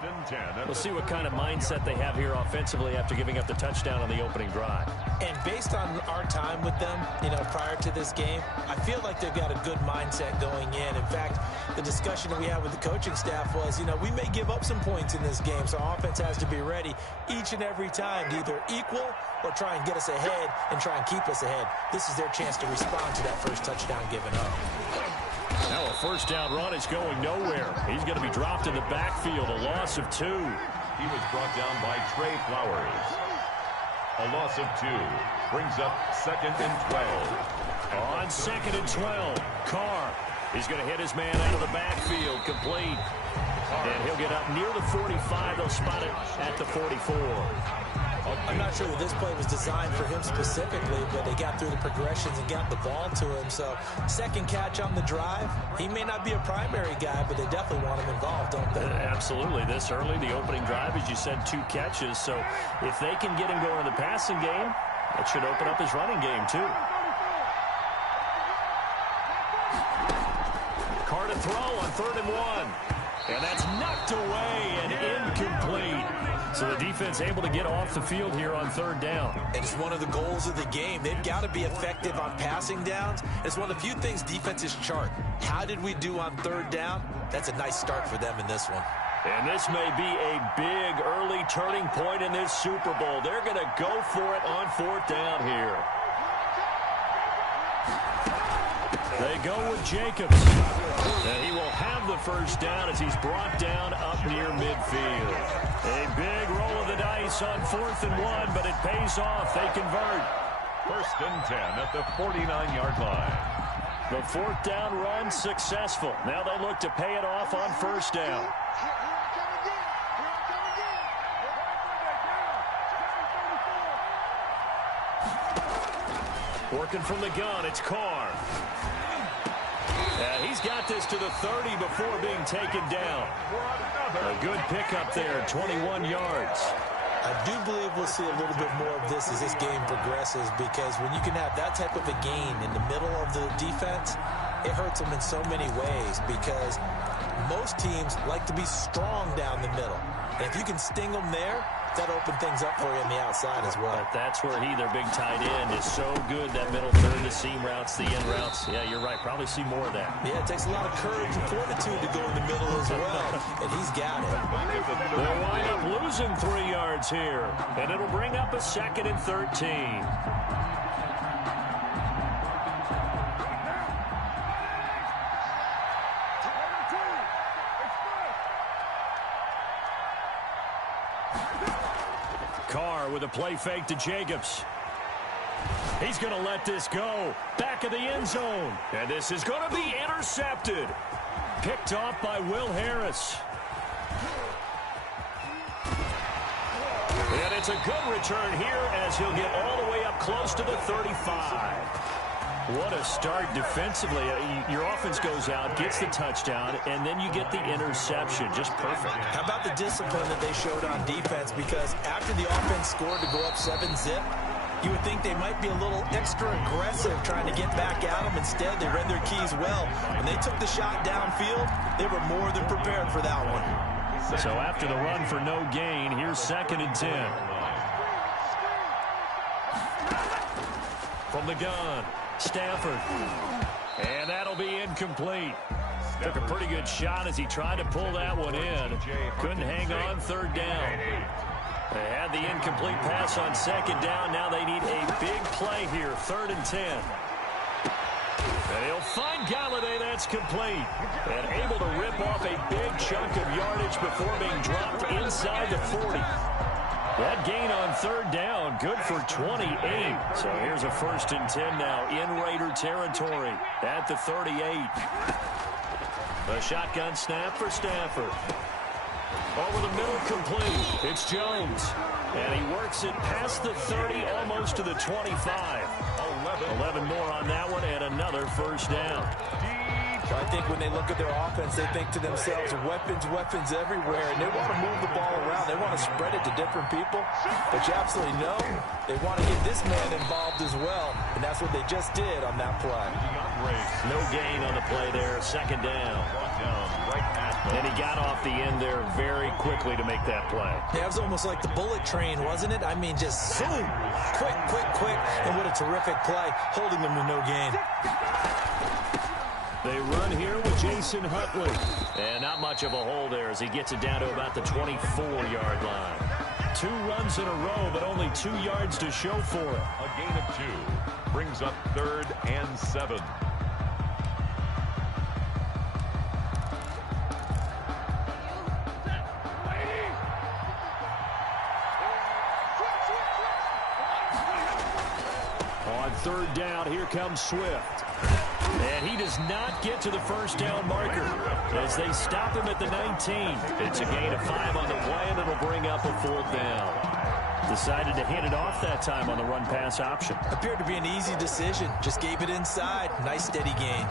We'll see what kind of mindset they have here offensively after giving up the touchdown on the opening drive. And based on our time with them, prior to this game, I feel like they've got a good mindset going in. In fact, the discussion that we had with the coaching staff was, we may give up some points in this game, so our offense has to be ready each and every time to either equal or try and get us ahead and try and keep us ahead. This is their chance to respond to that first touchdown given up. Now a first down run is going nowhere. He's going to be dropped in the backfield, a loss of 2. He was brought down by Trey Flowers. A loss of 2 brings up second and 12. On second and 12, Carr. He's going to hit his man out of the backfield, complete. And he'll get up near the 45. They'll spot it at the 44. I'm not sure that this play was designed for him specifically, but they got through the progressions and got the ball to him. So second catch on the drive. He may not be a primary guy, but they definitely want him involved, don't they? Absolutely. This early, the opening drive, as you said, 2 catches. So if they can get him going in the passing game, that should open up his running game too. Carr to throw on 3rd and 1. And that's knocked away and incomplete. So the defense able to get off the field here on 3rd down. And it's one of the goals of the game. They've got to be effective on passing downs. It's one of the few things defenses chart. How did we do on 3rd down? That's a nice start for them in this one. And this may be a big early turning point in this Super Bowl. They're going to go for it on 4th down here. They go with Jacobs. And he will have the first down as he's brought down up near midfield. A big roll of the dice on 4th and 1, but it pays off. They convert. First and 10 at the 49-yard line. The 4th down run successful. Now they look to pay it off on 1st down. Working from the gun, it's Carr. He's got this to the 30 before being taken down. A good pickup there, 21 yards. I do believe we'll see a little bit more of this as this game progresses, because when you can have that type of a gain in the middle of the defense, it hurts them in so many ways, because most teams like to be strong down the middle. And if you can sting them there, that open things up for you on the outside as well. But that's where their big tight end, is so good, that middle third, the seam routes, the in routes. Yeah, you're right. Probably see more of that. Yeah, it takes a lot of courage and fortitude to go in the middle as well, and he's got it. They'll wind up losing 3 yards here, and it'll bring up a 2nd and 13. Carr with a play fake to Jacobs. He's going to let this go. Back of the end zone. And this is going to be intercepted. Picked off by Will Harris. And it's a good return here as he'll get all the way up close to the 35. What a start defensively. Your offense goes out, gets the touchdown, and then you get the interception. Just perfect. How about the discipline that they showed on defense? Because after the offense scored to go up 7-zip, you would think they might be a little extra aggressive trying to get back at them. Instead, they read their keys well. When they took the shot downfield, they were more than prepared for that one. So after the run for no gain, here's 2nd and 10. From the gun, Stafford. And that'll be incomplete. Took a pretty good shot as he tried to pull that one in. Couldn't hang on 3rd down. They had the incomplete pass on 2nd down. Now they need a big play here, 3rd and 10. And he'll find Galladay. That's complete. And able to rip off a big chunk of yardage before being dropped inside the 40. That gain on 3rd down, good for 28. So here's a 1st and 10 now in Raider territory at the 38. A shotgun snap for Stafford. Over the middle, complete. It's Jones. And he works it past the 30, almost to the 25. 11 more on that one, and another 1st down. I think when they look at their offense, they think to themselves, weapons everywhere, and they want to move the ball around. They want to spread it to different people. But you absolutely know they want to get this man involved as well, and that's what they just did on that play. No gain on the play there, 2nd down. And he got off the end there very quickly to make that play. Yeah, it was almost like the bullet train, wasn't it? I mean, just zoom, quick, and what a terrific play, holding them to no gain. They run here with Jason Huntley. And not much of a hole there as he gets it down to about the 24-yard line. 2 runs in a row, but only 2 yards to show for it. A gain of 2 brings up 3rd and 7. On 3rd down, here comes Swift. And he does not get to the 1st down marker as they stop him at the 19. It's a gain of 5 on the play, and it'll bring up a 4th down. Decided to hand it off that time on the run-pass option. Appeared to be an easy decision. Just gave it inside. Nice, steady gain.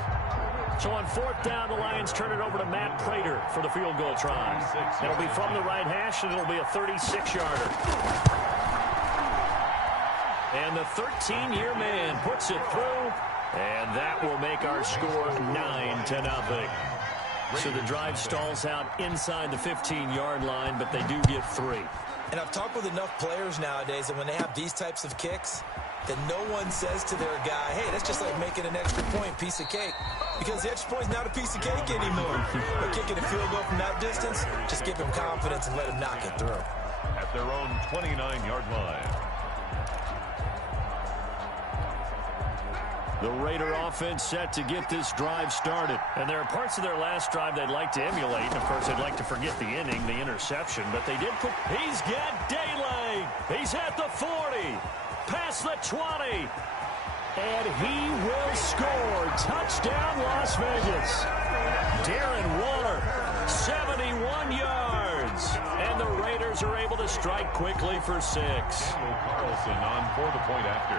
So on 4th down, the Lions turn it over to Matt Prater for the field goal try. It'll be from the right hash, and it'll be a 36-yarder. And the 13-year man puts it through, and that will make our score 9-0. So the drive stalls out inside the 15-yard line, but they do get 3. And I've talked with enough players nowadays that when they have these types of kicks, that no one says to their guy, hey, that's just like making an extra point, piece of cake. Because the extra point is not a piece of cake anymore. But kicking a field goal from that distance, just give him confidence and let him knock it through. At their own 29-yard line. The Raider offense set to get this drive started. And there are parts of their last drive they'd like to emulate. And, of course, they'd like to forget the inning, the interception. But they did put... He's got daylight. He's at the 40. Past the 20. And he will score. Touchdown, Las Vegas. Darren Waller, 71 yards. And the Raiders are able to strike quickly for 6. Carlson on for the point after.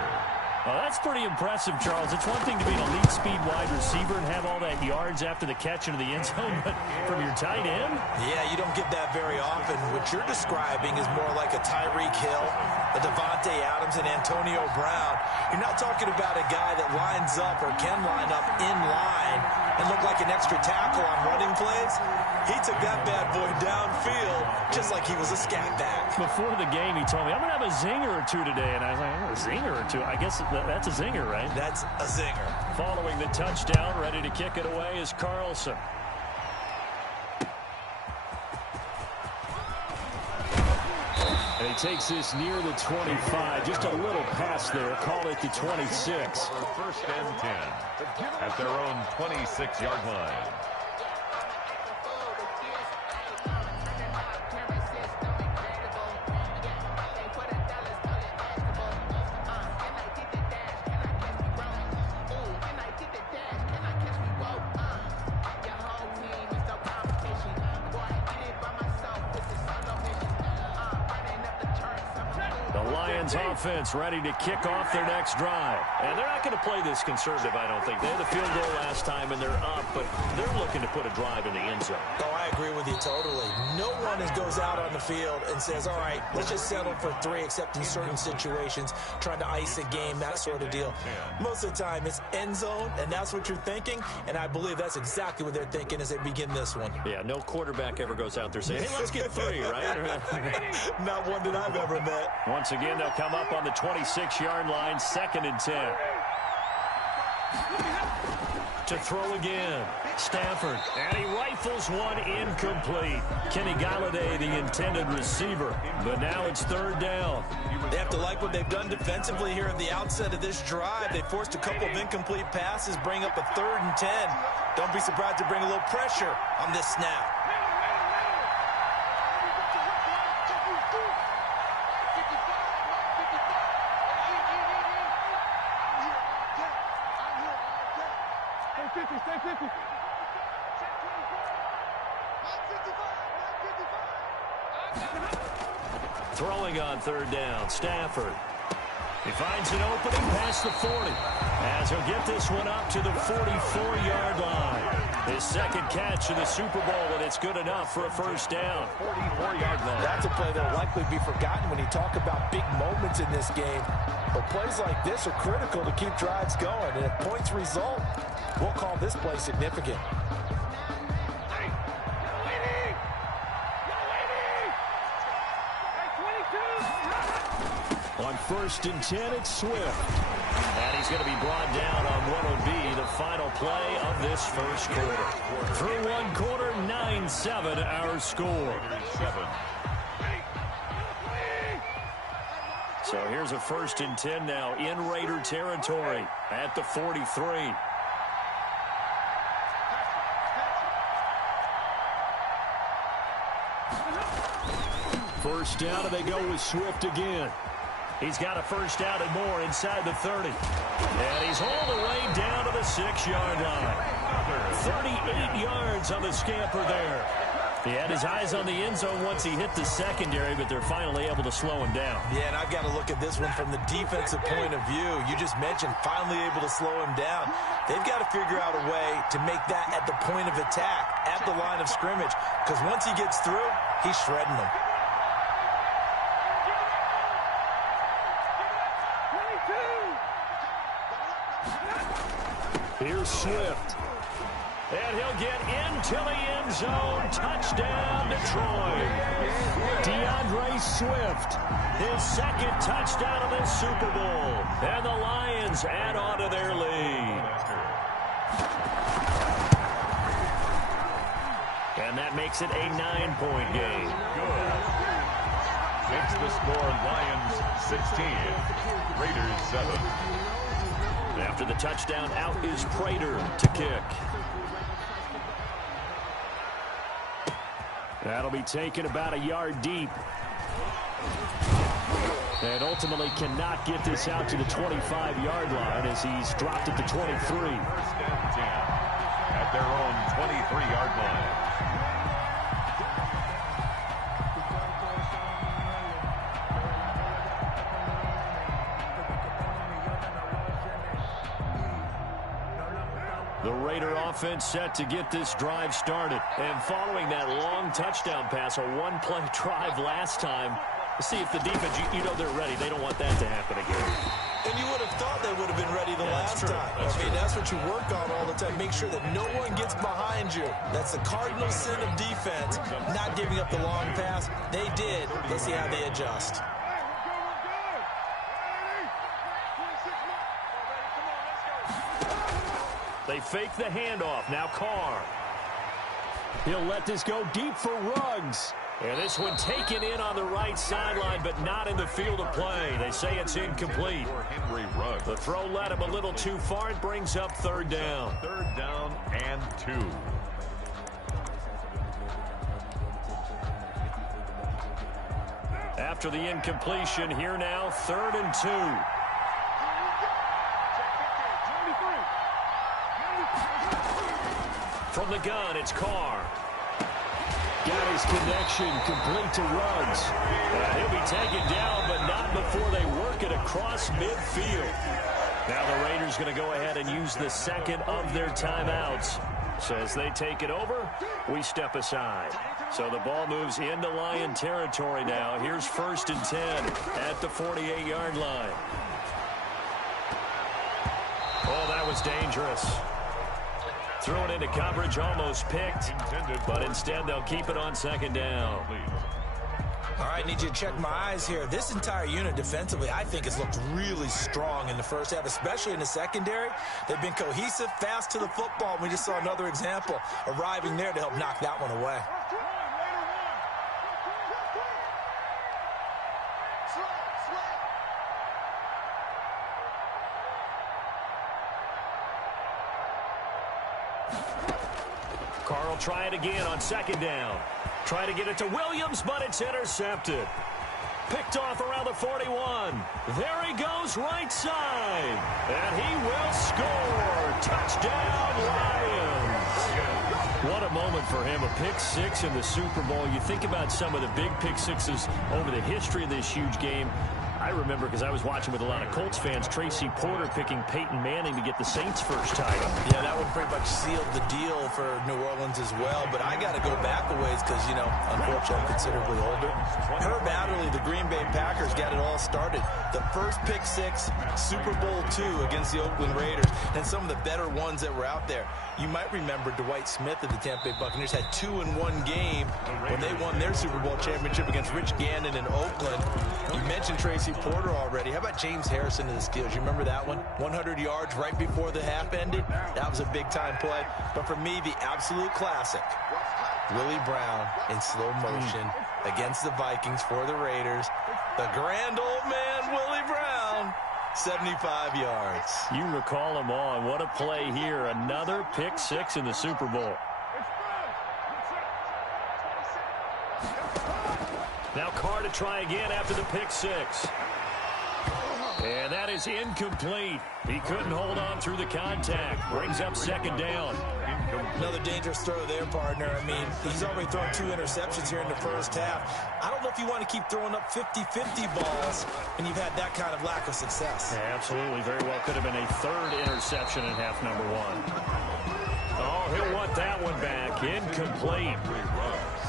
Well, that's pretty impressive, Charles. It's one thing to be an elite speed wide receiver and have all that yards after the catch into the end zone, but from your tight end? Yeah, you don't get that very often. What you're describing is more like a Tyreek Hill, a Devontae Adams, and Antonio Brown. You're not talking about a guy that lines up or can line up in line and look like an extra tackle on running plays. He took that bad boy downfield just like he was a scat back. Before the game, he told me, I'm going to have a zinger or 2 today. And I was like, oh, a zinger or 2? I guess that's a zinger, right? That's a zinger. Following the touchdown, ready to kick it away is Carlson. And he takes this near the 25. Just a little pass there. Call it the 26. 1st and 10 at their own 26-yard line. Lions offense ready to kick off their next drive. And they're not going to play this conservative, I don't think. They had a field goal last time, and they're up, but they're looking to put a drive in the end zone. Oh, I agree with you totally. No one goes out on the field and says, all right, let's just settle for 3, except in certain situations, trying to ice a game, that sort of deal. Most of the time, it's end zone, and that's what you're thinking, and I believe that's exactly what they're thinking as they begin this one. Yeah, no quarterback ever goes out there saying, hey, let's get 3, right? Not one that I've ever met. Once again, they'll come up on the 26-yard line, 2nd and 10. To throw again, Stafford, and he rifles one incomplete. Kenny Galladay, the intended receiver, but now it's 3rd down. They have to like what they've done defensively here at the outset of this drive. They forced a couple of incomplete passes, bring up a 3rd and 10. Don't be surprised to bring a little pressure on this snap. Throwing on 3rd down, Stafford. He finds an opening past the 40, as he'll get this one up to the 44-yard line. His 2nd catch of the Super Bowl, and it's good enough for a 1st down. 44-yard line. That's a play that will likely be forgotten when you talk about big moments in this game. But plays like this are critical to keep drives going, and if points result, we'll call this play significant. On 1st and 10, it's Swift. And he's going to be brought down on what will be the final play of this 1st quarter. Through 1 quarter, 9-7 our score. So here's a 1st and 10 now in Raider territory at the 43. First down, and they go with Swift again. He's got a 1st down and more inside the 30. And he's all the way down to the 6-yard line. 38 yards on the scamper there. He had his eyes on the end zone once he hit the secondary, but they're finally able to slow him down. Yeah, and I've got to look at this one from the defensive point of view. You just mentioned finally able to slow him down. They've got to figure out a way to make that at the point of attack, at the line of scrimmage, because once he gets through, he's shredding them. Here's Swift. And he'll get into the end zone. Touchdown, Detroit. DeAndre Swift, his 2nd touchdown of this Super Bowl. And the Lions add on to their lead. And that makes it a 9-point game. Good. Makes the score Lions 16, Raiders 7. After the touchdown, out is Prater to kick. That'll be taken about a yard deep. And ultimately cannot get this out to the 25-yard line as he's dropped at the 23. 1st and 10 at their own 23-yard line. The Raider offense set to get this drive started. And following that long touchdown pass, a 1-play drive last time, see if the defense, you know they're ready. They don't want that to happen again. And you would have thought they would have been ready the last time. That's what you work on all the time. Make sure that no one gets behind you. That's the cardinal sin of defense, not giving up the long pass. They did. Let's see how they adjust. They fake the handoff. Now Carr. He'll let this go deep for Ruggs. And this one taken in on the right sideline, but not in the field of play. They say it's incomplete. Henry Ruggs. The throw led him a little too far. It brings up 3rd down. 3rd down and 2. After the incompletion, here now, 3rd and 2. From the gun, it's Carr. Got his connection complete to Ruggs. And he'll be taken down, but not before they work it across midfield. Now the Raiders going to go ahead and use the second of their timeouts. So as they take it over, we step aside. So the ball moves into Lion territory now. Here's 1st and 10 at the 48-yard line. Oh, that was dangerous. Threw it into coverage, almost picked, but instead they'll keep it on 2nd down. All right, need you to check my eyes here. This entire unit defensively, I think, has looked really strong in the first half, especially in the secondary. They've been cohesive, fast to the football. We just saw another example arriving there to help knock that one away. Carl try it again on 2nd down. Try to get it to Williams, but it's intercepted. Picked off around the 41. There he goes, right side. And he will score. Touchdown, Lions. What a moment for him. A pick 6 in the Super Bowl. You think about some of the big pick 6s over the history of this huge game. I remember, because I was watching with a lot of Colts fans, Tracy Porter picking Peyton Manning to get the Saints' first title. Yeah, that one pretty much sealed the deal for New Orleans as well. But I got to go back a ways because, you know, unfortunately, I'm considerably older. Herb Adderley, the Green Bay Packers, got it all started. The first pick 6, Super Bowl II against the Oakland Raiders, and some of the better ones that were out there. You might remember Dwight Smith of the Tampa Bay Buccaneers had 2 in one game when they won their Super Bowl championship against Rich Gannon in Oakland. You mentioned Tracy Porter already. How about James Harrison in the Steelers? You remember that one? 100 yards right before the half ended. That was a big-time play. But for me, the absolute classic, Willie Brown in slow motion against the Vikings for the Raiders. The grand old man, Willie Brown. 75 yards. You recall them all. And what a play here. Another pick 6 in the Super Bowl. Now Carr to try again after the pick 6. And that is incomplete. He couldn't hold on through the contact. Brings up 2nd down. Another dangerous throw there, partner. I mean, he's already thrown 2 interceptions here in the first half. I don't know if you want to keep throwing up 50-50 balls when you've had that kind of lack of success. Yeah, absolutely. Very well could have been a 3rd interception in half number 1. Oh, he'll want that one back. Incomplete.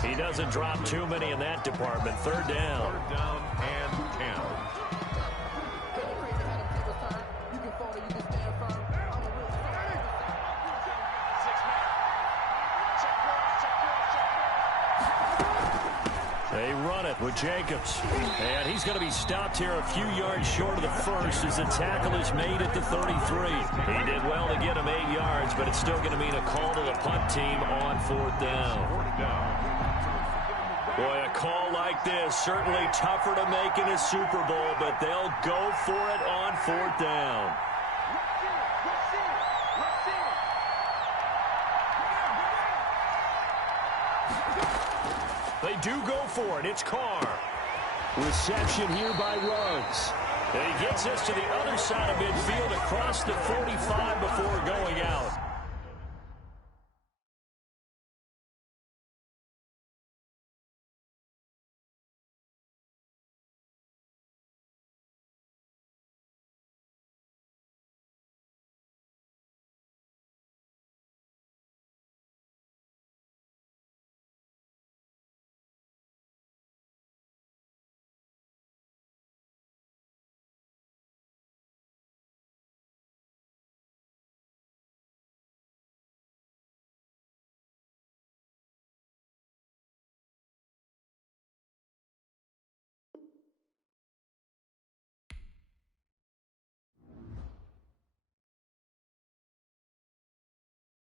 He doesn't drop too many in that department. 3rd down. 3rd down and 10. They run it with Jacobs. And he's going to be stopped here a few yards short of the first as the tackle is made at the 33. He did well to get him 8 yards, but it's still going to mean a call to the punt team on 4th down. Boy, a call like this, certainly tougher to make in a Super Bowl, but they'll go for it on 4th down. They do go for it. It's Carr. Reception here by Ruggs. And he gets us to the other side of midfield across the 45 before going out.